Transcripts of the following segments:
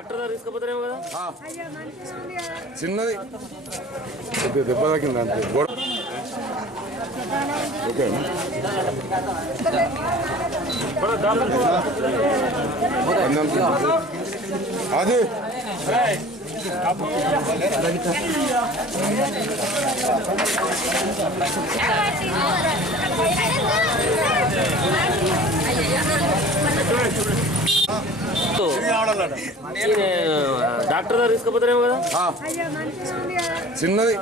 Doctor గారు తీసుకుపోతారేమో కదా చిన్నది దెబ్బ తాకింది అంతే ఓకే అది డాక్టర్ గారు తీసుకుపోతారేమో కదా చిన్నది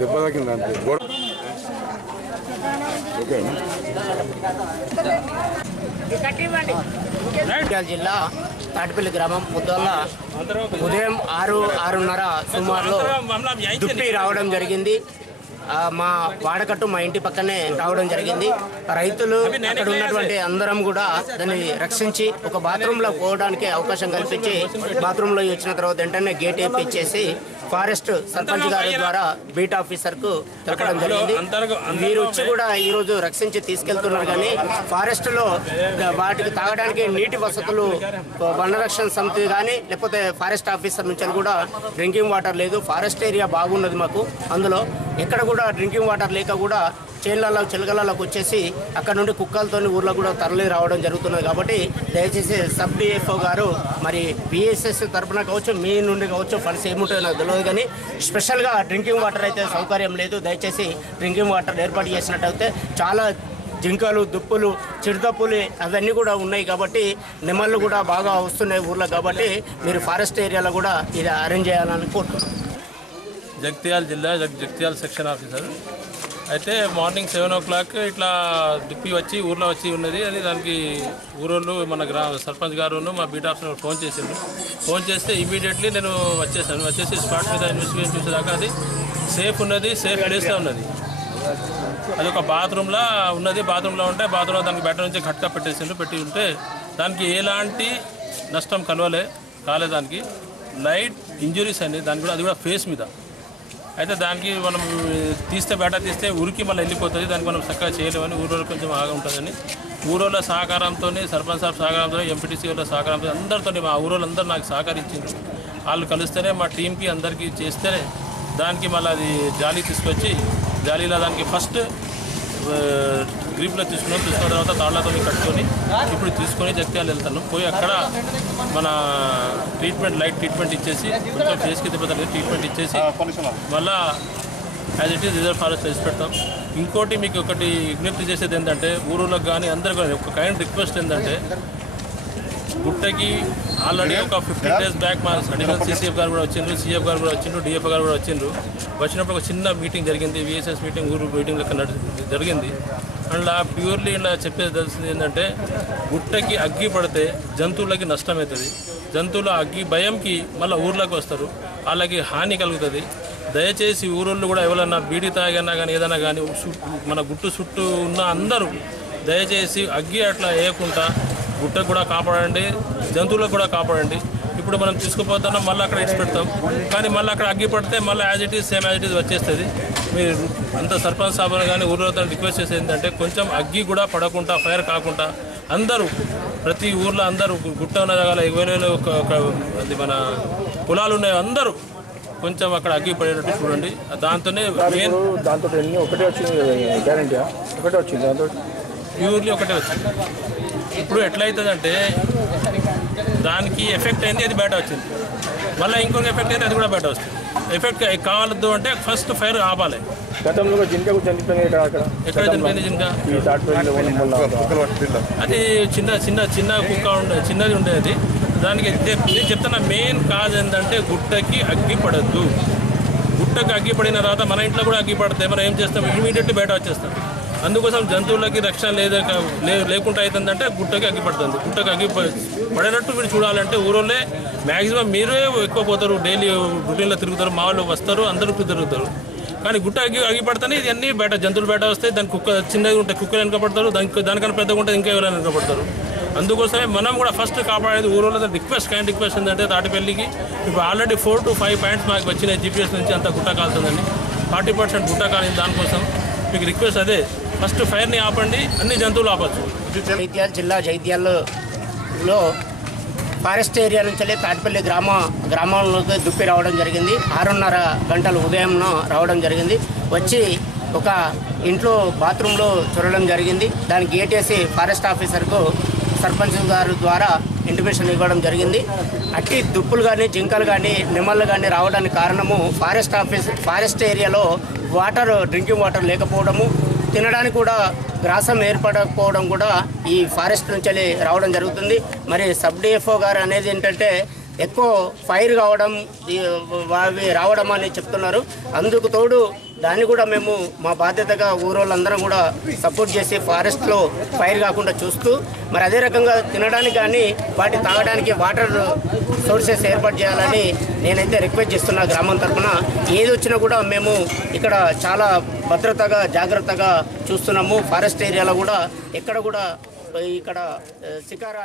దెబ్బ తాకింది అంతే ఓకే జగిత్యాల జిల్లా తాటిపల్లి గ్రామం ముద్దోళ్ళ ఉదయం 6:30 సుమారులో దుప్పి రావడం జరిగింది. మా వాడకట్టు మా ఇంటి పక్కనే రావడం జరిగింది. రైతులు అక్కడ ఉన్నటువంటి అందరం కూడా దాన్ని రక్షించి ఒక బాత్రూంలో పోవడానికి అవకాశం కల్పించి బాత్రూంలో వచ్చిన తర్వాత వెంటనే గేట్ వేయించేసి ఫారెస్ట్ సర్పంచ్ గారి ద్వారా బీట్ ఆఫీసర్కు తెలపడం జరిగింది. మీరు వచ్చి కూడా ఈరోజు రక్షించి తీసుకెళ్తున్నారు. కానీ ఫారెస్ట్లో వాటికి తాగడానికి నీటి వసతులు వనరక్షణ సమితి కానీ లేకపోతే ఫారెస్ట్ ఆఫీసర్ నుంచి కూడా డ్రింకింగ్ వాటర్ లేదు. ఫారెస్ట్ ఏరియా బాగున్నది మాకు. అందులో ఎక్కడ కూడా డ్రింకింగ్ వాటర్ లేక కూడా చేళ్లలో చిలకలలోకి వచ్చేసి అక్కడ నుండి కుక్కలతో ఊర్లో కూడా తరలి రావడం జరుగుతున్నది. కాబట్టి దయచేసి సబ్ డిఎఫ్ఓ గారు మరి పిఎస్ఎస్ తరఫున కావచ్చు మీ నుండి కావచ్చు ఫండ్స్ ఏముంటాయో నాకు తెలియదు. కానీ స్పెషల్గా డ్రింకింగ్ వాటర్ అయితే సౌకర్యం లేదు. దయచేసి డ్రింకింగ్ వాటర్ ఏర్పాటు చేసినట్టయితే చాలా జింకలు దుప్పులు చిరుతప్పులు అవన్నీ కూడా ఉన్నాయి. కాబట్టి నెమళ్ళు కూడా బాగా వస్తున్నాయి ఊర్లో. కాబట్టి మీరు ఫారెస్ట్ ఏరియాలో కూడా ఇది అరేంజ్ చేయాలని కోరుతున్నాను. జగిత్యాల జిల్లా జగిత్యాల సెక్షన్ ఆఫీసర్ అయితే మార్నింగ్ 7 o'clock ఇట్లా దుప్పి వచ్చి ఊర్లో వచ్చి ఉన్నది. అది దానికి ఊరోళ్ళు మన సర్పంచ్ గారు మా బీట్ ఆఫీసర్ ఫోన్ చేసిండ్రు. ఫోన్ చేస్తే ఇమీడియట్లీ నేను వచ్చేసి స్పాట్ మీద ఇన్వెస్టిగేషన్ చేసేదాకా అది సేఫ్ ఉన్నది, సేఫ్ ప్లేస్లో ఉన్నది. అది ఒక బాత్రూంలో ఉన్నది. బాత్రూంలో ఉంటే బాత్రూంలో దానికి బయట నుంచి ఘట్కా పెట్టి ఉంటే దానికి ఎలాంటి నష్టం కాలే. దానికి లైట్ ఇంజురీస్ అని దానికి కూడా అది కూడా ఫేస్ మీద. అయితే దానికి మనం బయట తీస్తే ఉరికి మళ్ళీ వెళ్ళిపోతుంది. దానికి మనం చక్కగా చేయలేమని ఊరోళ్ళు కొంచెం బాగా ఉంటుందని ఊరోళ్ళ సహకారంతో సర్పంచ్ సాబ్ సహకారంతో ఎంపీటీసీ వాళ్ళ సహకారంతో అందరితో మా ఊరోళ్ళందరూ నాకు సహకరించారు. వాళ్ళు కలిస్తేనే మా టీంకి అందరికీ చేస్తేనే దానికి మళ్ళీ అది జాలీ తీసుకొచ్చి జాలీలో దానికి ఫస్ట్ గ్రిప్లో తీసుకున్న తర్వాత తాళ్లతో కట్టుకొని ఇప్పుడు తీసుకొని జగిత్యాల వెళ్తాను. పోయి అక్కడ మన లైట్ ట్రీట్మెంట్ ఇచ్చేసి కొంచెం ఫేస్కి దెబ్బతలేదు ట్రీట్మెంట్ ఇచ్చేసి మళ్ళీ as it is reserve forest వేసి పెడతాం. ఇంకోటి మీకు ఒకటి విజ్ఞప్తి చేసేది ఏంటంటే ఊళ్ళోకి కానీ అందరు కానీ ఒక కైండ్ రిక్వెస్ట్ ఏంటంటే గుట్టకి ఆల్రెడీ ఒక 15 days బ్యాక్ మా అడిషనల్ సిసిఎఫ్ గారు కూడా వచ్చిండ్రు, సిఎఫ్ గారు కూడా వచ్చిండ్రు, డిఎఫ్ గారు కూడా వచ్చిండ్రు. వచ్చినప్పుడు ఒక చిన్న మీటింగ్ జరిగింది, విఎస్ఎస్ మీటింగ్ ఊరు మీటింగ్ లెక్క జరిగింది. అందులో ప్యూర్లీ ఇలా చెప్పేది తెలిసింది ఏంటంటే గుట్టకి అగ్గి పడితే జంతువులకి నష్టం అవుతుంది. జంతువుల అగ్గి భయంకి మళ్ళీ ఊర్లోకి వస్తారు, వాళ్ళకి హాని కలుగుతుంది. దయచేసి ఊరోళ్ళు కూడా ఎవరన్నా బీడీ తాగన్నా కానీ ఏదైనా కానీ మన గుట్టు చుట్టూ ఉన్న అందరూ దయచేసి అగ్గి అట్లా వేయకుండా గుట్టకు కూడా కాపాడండి, జంతువులకు కూడా కాపాడండి. ఇప్పుడు మనం తీసుకుపోతున్నాం మళ్ళీ అక్కడ ఇచ్చి పెడతాం. కానీ మళ్ళీ అక్కడ అగ్గి పడితే మళ్ళీ as it is same as it is వచ్చేస్తుంది. మీరు అంత సర్పంచ్ సాబుని కానీ ఊళ్ళో రిక్వెస్ట్ చేసేది ఏంటంటే కొంచెం అగ్గి కూడా పడకుండా ఫైర్ కాకుండా అందరూ ప్రతి ఊర్లో అందరూ గుట్ట ఉన్న జాగాలో 20,000 అది మన పొలాలు ఉన్నాయి, అందరూ కొంచెం అక్కడ అగ్గి పడేటట్టు చూడండి. దాంతోనే మెయిన్ దాంతో ఒకటే వచ్చింది గ్యారంటీ ఒకటే వచ్చింది దాంతో ప్యూర్లీ ఒకటే వచ్చింది. ఇప్పుడు ఎట్లయితుందంటే దానికి ఎఫెక్ట్ అయింది, అది బయట వచ్చింది. మళ్ళీ ఇంకొక ఎఫెక్ట్ అయితే అది కూడా బయట వస్తుంది. ఎఫెక్ట్ కావద్దు అంటే ఫస్ట్ ఫైర్ ఆపాలి. గతంలో జింక చనిపోయింది ఎక్కడ చనిపోయింది జింక? అది చిన్న కుక్క చిన్నది ఉండేది. దానికి నేను చెప్తున్న మెయిన్ కాజ్ ఏంటంటే గుట్టకి అగ్గి పడద్దు. గుట్టకి అగ్గి పడిన తర్వాత మన ఇంట్లో కూడా అగ్గి పడితే మనం ఏం చేస్తాం, ఇమీడియట్లీ బయట వచ్చేస్తాం. అందుకోసం జంతువులకి రక్షణ లేకుండా అవుతుందంటే గుట్టకి అగ్గి పడుతుంది. గుట్టకి అగ్గి పడేటట్టు మీరు చూడాలంటే ఊరోళ్ళే మ్యాక్సిమం మీరే ఎక్కువ పోతారు, డైలీ రొటీన్లో తిరుగుతారు, మా వాళ్ళు వస్తారు, అందరూ తిరుగుతారు. కానీ గుట్ట అగ్గి పడితేనే ఇవన్నీ బయట జంతువులు బయట వస్తాయి. దాని కుక్క చిన్నగా ఉంటాయి, కుక్కలు వెనక పడతారు, దానికన్నా పెద్దగా ఉంటుంది, ఇంకా ఎవరైనా వెనక పడతారు. అందుకోసమే మనం కూడా ఫస్ట్ కాపాడేది ఊరోళ్ళ రిక్వెస్ట్ ఏంటంటే తాటిపల్లికి ఇప్పుడు ఆల్రెడీ 4 to 5 points మాకు వచ్చినాయి జీపీఎస్ నుంచి. అంత గుట్ట కాలుతుందండి, 40% గుట్ట కాలింది. దానికోసం మీకు రిక్వెస్ట్ అదే, ఫస్ట్ ఫైర్ని ఆపండి, అన్ని జంతువులు ఆపచ్చు. జగిత్యాల జిల్లా జగిత్యాలలో ఫారెస్ట్ ఏరియా నుంచి తాటిపల్లి గ్రామంలోకి దుప్పి రావడం జరిగింది. 6:30 గంటలు ఉదయం రావడం జరిగింది. వచ్చి ఒక ఇంట్లో బాత్రూంలో చొరవడం జరిగింది. దానికి గేట్ వేసి ఫారెస్ట్ ఆఫీసర్కు సర్పంచ్ గారి ద్వారా ఇంటిమేషన్ ఇవ్వడం జరిగింది. అట్టి దుప్పులు కానీ జింకలు కానీ నెమళ్ళు కానీ రావడానికి కారణము ఫారెస్ట్ ఏరియాలో డ్రింకింగ్ వాటర్ లేకపోవడము, తినడానికి కూడా గ్రాసం ఏర్పడకపోవడం కూడా ఈ ఫారెస్ట్ నుంచి రావడం జరుగుతుంది. మరి సబ్ డిఎఫ్ఓ గారు అనేది ఏంటంటే ఎక్కువ ఫైర్ కావడం అవి రావడం అని చెప్తున్నారు. అందుకు తోడు దాన్ని కూడా మేము మా బాధ్యతగా ఊరోళ్ళందరం కూడా సపోర్ట్ చేసి ఫారెస్ట్లో ఫైర్ కాకుండా చూస్తూ మరి అదే రకంగా తినడానికి కానీ వాటి తాగడానికి వాటర్ సోర్సెస్ ఏర్పాటు చేయాలని నేనైతే రిక్వెస్ట్ చేస్తున్నా. గ్రామం తరఫున ఏది వచ్చినా కూడా మేము ఇక్కడ చాలా భద్రతగా జాగ్రత్తగా చూస్తున్నాము. ఫారెస్ట్ ఏరియాలో కూడా ఎక్కడ కూడా ఇక్కడ శికార